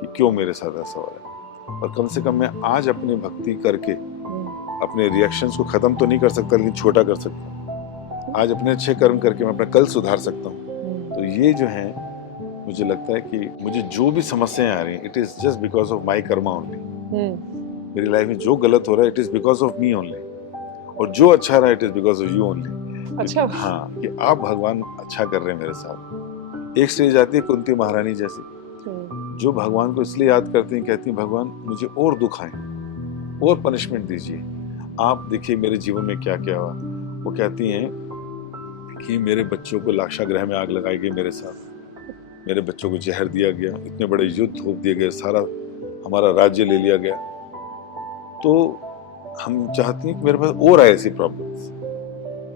कि क्यों मेरे साथ ऐसा हो रहा है, और कम से कम मैं आज अपनी भक्ति करके अपने रिएक्शंस को खत्म तो नहीं कर सकता, लेकिन छोटा कर सकता हूँ। आज अपने अच्छे कर्म करके मैं अपना कल सुधार सकता हूँ। तो ये जो है, मुझे लगता है कि मुझे जो भी समस्याएं आ रही हैं, it is just because of my Karma only. मेरी लाइफ में जो गलत हो रहा है, it is because of me only, और जो अच्छा रहा है, it is because of you only. अच्छा। हाँ, कि आप भगवान अच्छा कर रहे हैं मेरे साथ। एक स्टेज आती है कुंती महारानी जैसी, जो भगवान को इसलिए याद करती हैं, कहती हैं भगवान मुझे और दुख आए, और पनिशमेंट दीजिए, आप देखिए मेरे जीवन में क्या क्या हुआ। वो कहती हैं कि मेरे बच्चों को लाक्षागृह में आग लगाई गई, मेरे साथ मेरे बच्चों को जहर दिया गया, इतने बड़े युद्ध थोप दिए गए, सारा हमारा राज्य ले लिया गया। तो हम चाहती हैं कि मेरे पास और आए ऐसी प्रॉब्लम्स।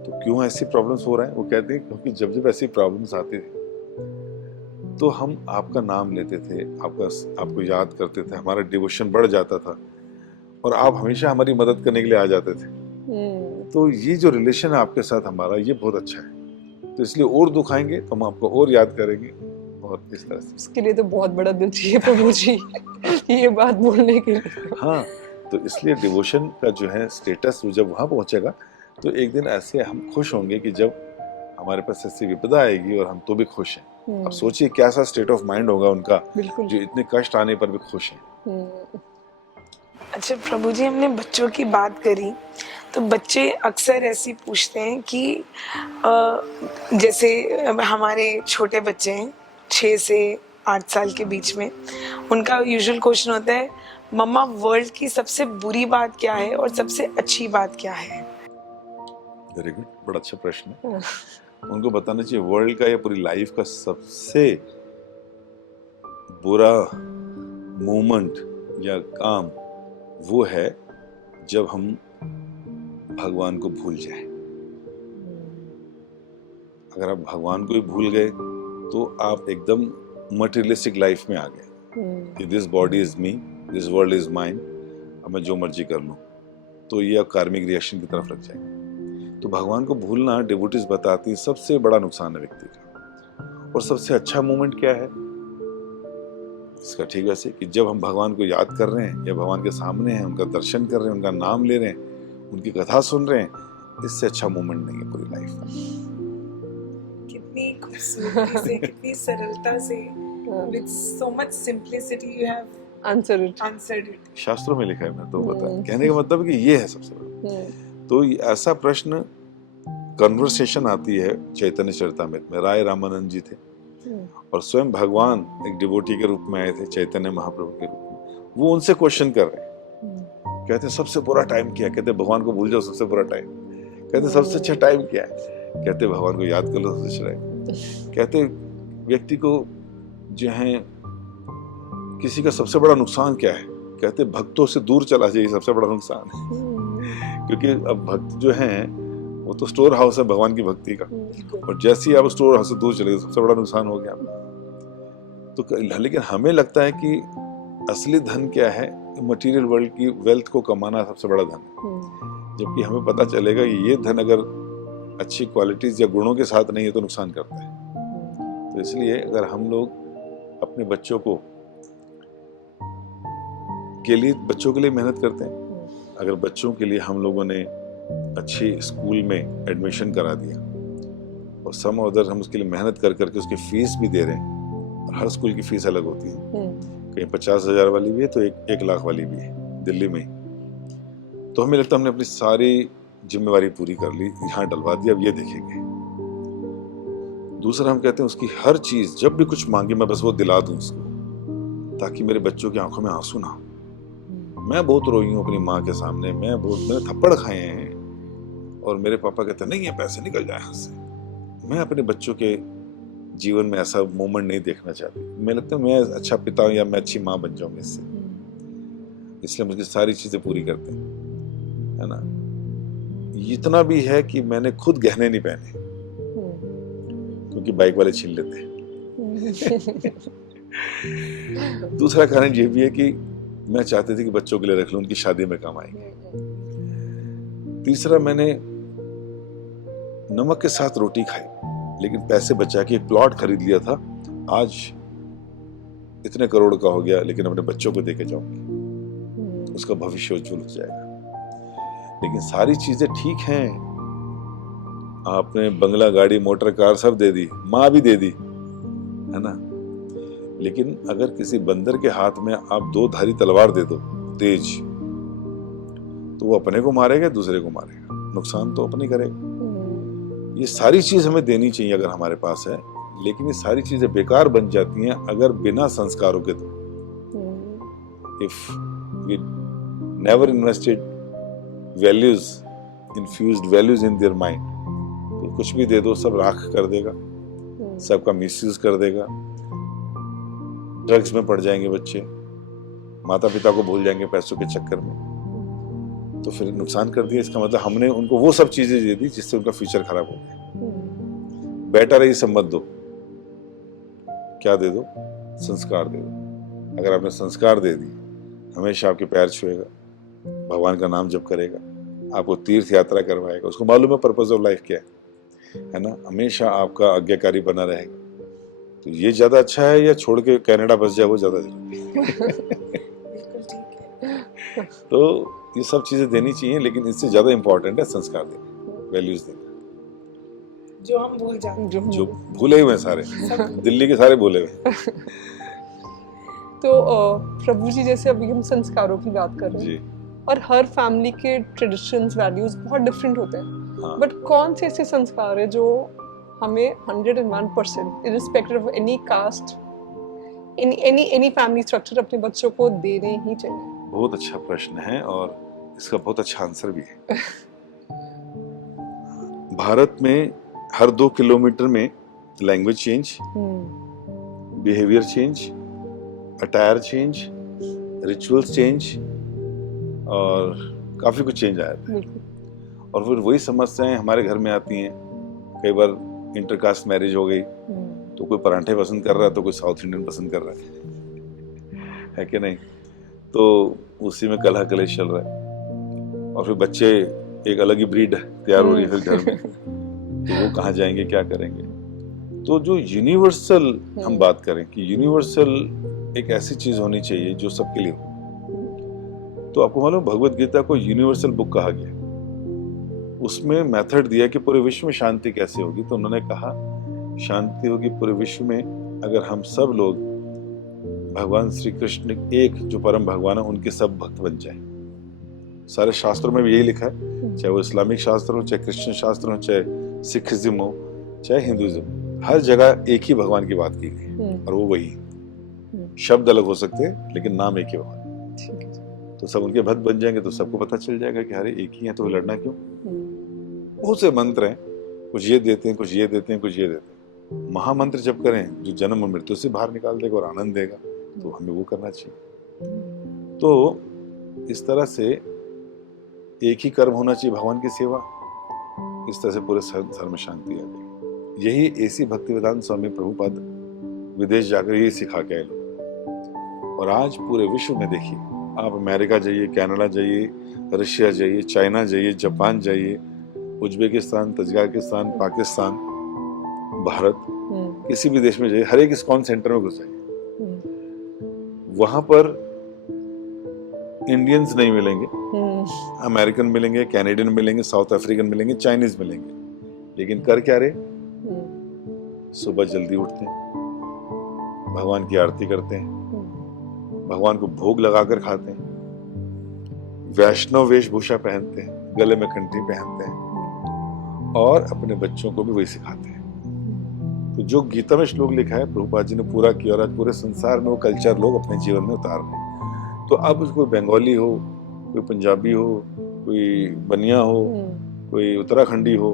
तो क्यों ऐसी प्रॉब्लम्स हो रहे हैं? वो कहते हैं क्योंकि जब जब ऐसी प्रॉब्लम्स आती थी तो हम आपका नाम लेते थे, आपको याद करते थे, हमारा डिवोशन बढ़ जाता था, और आप हमेशा हमारी मदद करने के लिए आ जाते थे। तो ये जो रिलेशन है आपके साथ हमारा, ये बहुत अच्छा है। तो इसलिए और दुख आएंगे तो हम आपको और याद करेंगे, और इस तरह से। इसके लिए तो बहुत बड़ा दिल चाहिए प्रभु जी, ये बात बोलने के लिए। हाँ, तो इसलिए डिवोशन का जो है स्टेटस जब वहां पहुंचेगा, तो एक दिन ऐसे हम खुश होंगे कि जब हमारे पास ऐसी विपदा आएगी और हम तो भी खुश हैं। अब सोचिए क्या सा स्टेट ऑफ माइंड होगा उनका, जो इतने कष्ट आने पर भी खुश हैं। अच्छा प्रभु जी, हमने बच्चों की बात करी, तो बच्चे अक्सर ऐसी पूछते हैं कि जैसे हमारे छोटे बच्चे हैं 6 से 8 साल के बीच में, उनका यूजुअल क्वेश्चन होता है, मम्मा वर्ल्ड की सबसे बुरी बात क्या है और सबसे अच्छी बात क्या है? वेरी गुड, बड़ा अच्छा प्रश्न है। उनको बताना चाहिए वर्ल्ड का या पूरी लाइफ का सबसे बुरा मोमेंट या काम वो है जब हम भगवान को भूल जाएं। अगर आप भगवान को ही भूल गए तो आप एकदम मटेरियलिस्टिक लाइफ में आ गए कि this body is me, this world is mine, अब मैं जो मर्जी कर लूं, तो ये कार्मिक रिएक्शन की तरफ लग जाएंगे। तो भगवान को भूलना, डिवोटीज बताती हैं, सबसे बड़ा नुकसान है व्यक्ति का। और सबसे अच्छा मोमेंट क्या है? इसका ठीक वैसे कि जब हम भगवान को याद कर रहे हैं या भगवान के सामने हैं, उनका दर्शन कर रहे हैं, उनका नाम ले रहे हैं, उनकी कथा सुन रहे हैं, इससे अच्छा मोमेंट नहीं है पूरी लाइफ में। कितनी खूबसूरती से, कितनी सरलता से, with so much simplicity you have answered it. शास्त्रों में लिखा है, मैं तो बता, कहने का मतलब है कि ये है सबसे बड़ा। तो ये ऐसा प्रश्न, कन्वर्सेशन आती है चैतन्य चरितामृत में। राय रामानंद जी थे और स्वयं भगवान एक डिवोटी के रूप में आए थे, चैतन्य महाप्रभु के रूप में। वो उनसे क्वेश्चन कर रहे हैं, कहते हैं सबसे बुरा टाइम क्या है? कहते भगवान को भूल जाओ, सबसे बुरा टाइम। कहते सबसे अच्छा टाइम क्या है? कहते भगवान को याद कर लो, सबसे अच्छा टाइम। कहते व्यक्ति को जो है किसी का सबसे बड़ा नुकसान क्या है? कहते भक्तों से दूर चला जाए, सबसे बड़ा नुकसान है। क्योंकि अब भक्त जो हैं वो तो स्टोर हाउस है भगवान की भक्ति का, और जैसे ही आप स्टोर हाउस से दूर चले गए, सबसे बड़ा नुकसान हो गया। तो लेकिन हमें लगता है कि असली धन क्या है? मटेरियल वर्ल्ड की वेल्थ को कमाना सबसे बड़ा धन है। जबकि हमें पता चलेगा कि ये धन अगर अच्छी क्वालिटीज या गुणों के साथ नहीं है तो नुकसान करता है। तो इसलिए अगर हम लोग अपने बच्चों के लिए मेहनत करते हैं, अगर बच्चों के लिए हम लोगों ने अच्छी स्कूल में एडमिशन करा दिया और सम अदर हम उसके लिए मेहनत कर करके उसकी फीस भी दे रहे हैं, और हर स्कूल की फीस अलग होती है, कहीं 50,000 वाली भी है तो 1 लाख वाली भी है दिल्ली में, तो हमें लगता है हमने अपनी सारी जिम्मेवारी पूरी कर ली, यहाँ डलवा दिया, अब ये देखेंगे। दूसरा, हम कहते हैं उसकी हर चीज जब भी कुछ मांगे मैं बस वो दिला दूं उसको, ताकि मेरे बच्चों की आंखों में आंसू ना हो। मैं बहुत रोई हूँ अपनी माँ के सामने, मैंने थप्पड़ खाए हैं और मेरे पापा कहते नहीं है पैसे निकल जाए हाथ से। मैं अपने बच्चों के जीवन में ऐसा मोमेंट नहीं देखना चाहती। मैं लगता है मैं अच्छा पिता हूँ या मैं अच्छी माँ बन जाऊंगी इससे, इसलिए मुझे सारी चीजें पूरी करते हैं, है ना। इतना भी है कि मैंने खुद गहने नहीं पहने क्योंकि बाइक वाले छीन लेते हैं। दूसरा कारण ये भी है कि मैं चाहती थी कि बच्चों के लिए रख लूं, उनकी शादी में काम आएंगे। तीसरा, मैंने नमक के साथ रोटी खाई लेकिन पैसे बचा के एक प्लॉट खरीद लिया था, आज इतने करोड़ का हो गया, लेकिन अपने बच्चों को देके जाऊंगी, उसका भविष्य उज्जवल हो जाएगा। लेकिन सारी चीजें ठीक हैं, आपने बंगला, गाड़ी, मोटर, कार सब दे दी, माँ भी दे दी, है ना। लेकिन अगर किसी बंदर के हाथ में आप 2 धारी तलवार दे दो तेज, तो वो अपने को मारेगा, दूसरे को मारेगा, नुकसान तो अपने करेगा। ये सारी चीज हमें देनी चाहिए अगर हमारे पास है, लेकिन ये सारी चीजें बेकार बन जाती हैं अगर बिना संस्कारों के दो। If we never invested values, infused values in their mind, तो कुछ भी दे दो सब राख कर देगा, सबका मिसयूज कर देगा, ड्रग्स में पड़ जाएंगे बच्चे, माता पिता को भूल जाएंगे पैसों के चक्कर में, तो फिर नुकसान कर दिया। इसका मतलब हमने उनको वो सब चीजें दे दी जिससे उनका फ्यूचर खराब हो गया। बेटर है ये सब मत दो, क्या दे दो? संस्कार दे दो। अगर आपने संस्कार दे दी, हमेशा आपके पैर छुएगा, भगवान का नाम जप करेगा, आपको तीर्थ यात्रा करवाएगा, उसको मालूम है पर्पस ऑफ लाइफ क्या है ना, हमेशा आपका आज्ञाकारी बना रहेगा। तो ये ज्यादा अच्छा है या छोड़ के कनाडा बस जाए, वो ज्यादा जरूरी है। तो ये सब चीजें देनी चाहिए, लेकिन इससे ज्यादा इंपॉर्टेंट है संस्कार देना, वैल्यूज देना, जो हम भूल जाते हैं, जो भूले हुए हैं सारे, दिल्ली के सारे भूले हुए। तो प्रभु जी, जैसे अभी हम संस्कारों की बात कर रहे हैं, और हर फैमिली के ट्रेडिशंस, वैल्यूज बहुत डिफरेंट होते हैं, बट कौन से ऐसे संस्कार है जो हमें 101% irrespective of any caste, any family structure अपने बच्चों को देने ही चाहिए? बहुत अच्छा प्रश्न है और इसका बहुत अच्छा आंसर भी है। भारत में हर 2 किलोमीटर में language change, behaviour change, attire change, rituals change, और काफी कुछ चेंज आया था। और फिर वही समस्याएं हमारे घर में आती हैं। कई बार इंटरकास्ट मैरिज हो गई, तो कोई परांठे पसंद कर रहा है तो कोई साउथ इंडियन पसंद कर रहा है कि नहीं, तो उसी में कलह कलेश चल रहा है। और फिर बच्चे एक अलग ही ब्रीड तैयार हो रही है फिर घर में, तो वो कहाँ जाएंगे, क्या करेंगे। तो जो यूनिवर्सल हम बात करें कि यूनिवर्सल एक ऐसी चीज होनी चाहिए जो सबके लिए हो। तो आपको मालूम भगवत गीता को यूनिवर्सल बुक कहा गया। उसमें मेथड दिया कि पूरे विश्व में शांति कैसे होगी। तो उन्होंने कहा शांति होगी पूरे विश्व में अगर हम सब लोग भगवान श्री कृष्ण एक जो परम भगवान है उनके सब भक्त बन जाए। सारे शास्त्रों में भी यही लिखा है, चाहे वो इस्लामिक शास्त्र हो, चाहे क्रिश्चियन शास्त्र हो, चाहे सिखिज्म हो, चाहे हिंदुइज्म, हर जगह एक ही भगवान की बात की गई और वो वही। शब्द अलग हो सकते हैं लेकिन नाम एक ही भगवान। तो सब उनके भक्त बन जाएंगे तो सबको पता चल जाएगा कि अरे एक ही है तो लड़ना क्यों। बहुत से मंत्र हैं, कुछ ये देते हैं, कुछ ये देते हैं, कुछ ये देते हैं। महामंत्र जब करें जो जन्म मृत्यु से बाहर निकाल देगा और आनंद देगा, तो हमें वो करना चाहिए। तो इस तरह से एक ही कर्म होना चाहिए, भगवान की सेवा। इस तरह से पूरे संसार में शांति आ जाएगी। यही ऐसी भक्तिवेदांत स्वामी प्रभुपाद विदेश जाकर यही सिखा के आए लोग। और आज पूरे विश्व में देखिए, आप अमेरिका जाइए, कनाडा जाइए, रशिया जाइए, चाइना जाइए, जापान जाइए, उज्बेकिस्तान, तजाकिस्तान, पाकिस्तान, भारत, किसी भी देश में जाइए, हर एक इस्कॉन सेंटर में घुस जाइए, वहां पर इंडियंस नहीं मिलेंगे, अमेरिकन मिलेंगे, कैनेडियन मिलेंगे, साउथ अफ्रीकन मिलेंगे, चाइनीज मिलेंगे। लेकिन कर क्या रहे? सुबह जल्दी उठते हैं, भगवान की आरती करते हैं, भगवान को भोग लगाकर खाते हैं, वैष्णव वेशभूषा पहनते हैं, गले में कंठी पहनते हैं और अपने बच्चों को भी वही सिखाते हैं। तो जो गीता में श्लोक लिखा है प्रभुपाद जी ने पूरा किया और आज पूरे संसार में वो कल्चर लोग अपने जीवन में उतार रहे हैं। तो अब कोई बंगाली हो, कोई पंजाबी हो, कोई बनिया हो, कोई उत्तराखंडी हो,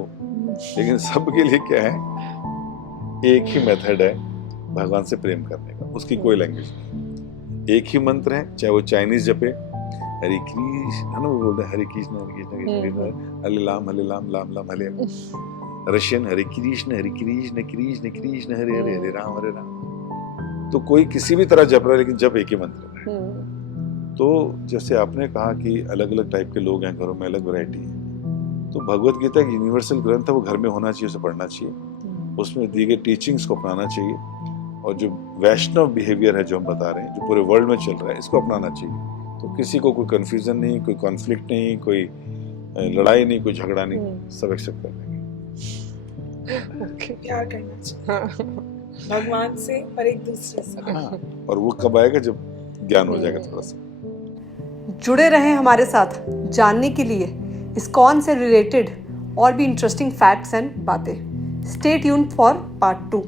लेकिन सबके लिए क्या है? एक ही मेथड है भगवान से प्रेम करने का, उसकी कोई लैंग्वेज नहीं। एक ही मंत्र है, चाहे वो चाइनीज जपे हरे कृष्ण, है ना, वो बोलते हैं हरे कृष्ण हरे कृष्ण, हरे राम राम राम हरे। रशियन हरे कृष्ण कृष्ण कृष्ण हरे हरे, हरे राम हरे राम। तो कोई किसी भी तरह जप रहा है लेकिन जप एक ही मंत्र है। तो जैसे आपने कहा कि अलग अलग टाइप के लोग हैं, घरों में अलग वैरायटी है, तो भगवत गीता एक यूनिवर्सल ग्रंथ है, वो घर में होना चाहिए, उसे पढ़ना चाहिए, उसमें दी गई टीचिंग्स को अपनाना चाहिए और जो वैष्णव बिहेवियर है जो हम बता रहे हैं, जो पूरे वर्ल्ड में चल रहा है, इसको अपनाना चाहिए। तो किसी को कोई कंफ्यूजन नहीं, कोई कॉन्फ्लिक्ट नहीं, कोई लड़ाई नहीं, कोई झगड़ा नहीं, सब एक्सेप्ट कर लेंगे। प्यार करना चाहिए भगवान से और एक दूसरे से। हाँ, और वो कब आएगा? जब ज्ञान हो जाएगा थोड़ा सा। जुड़े रहें हमारे साथ जानने के लिए इस्कॉन से रिलेटेड और भी इंटरेस्टिंग फैक्ट्स एंड बातें। Stay tuned for part 2।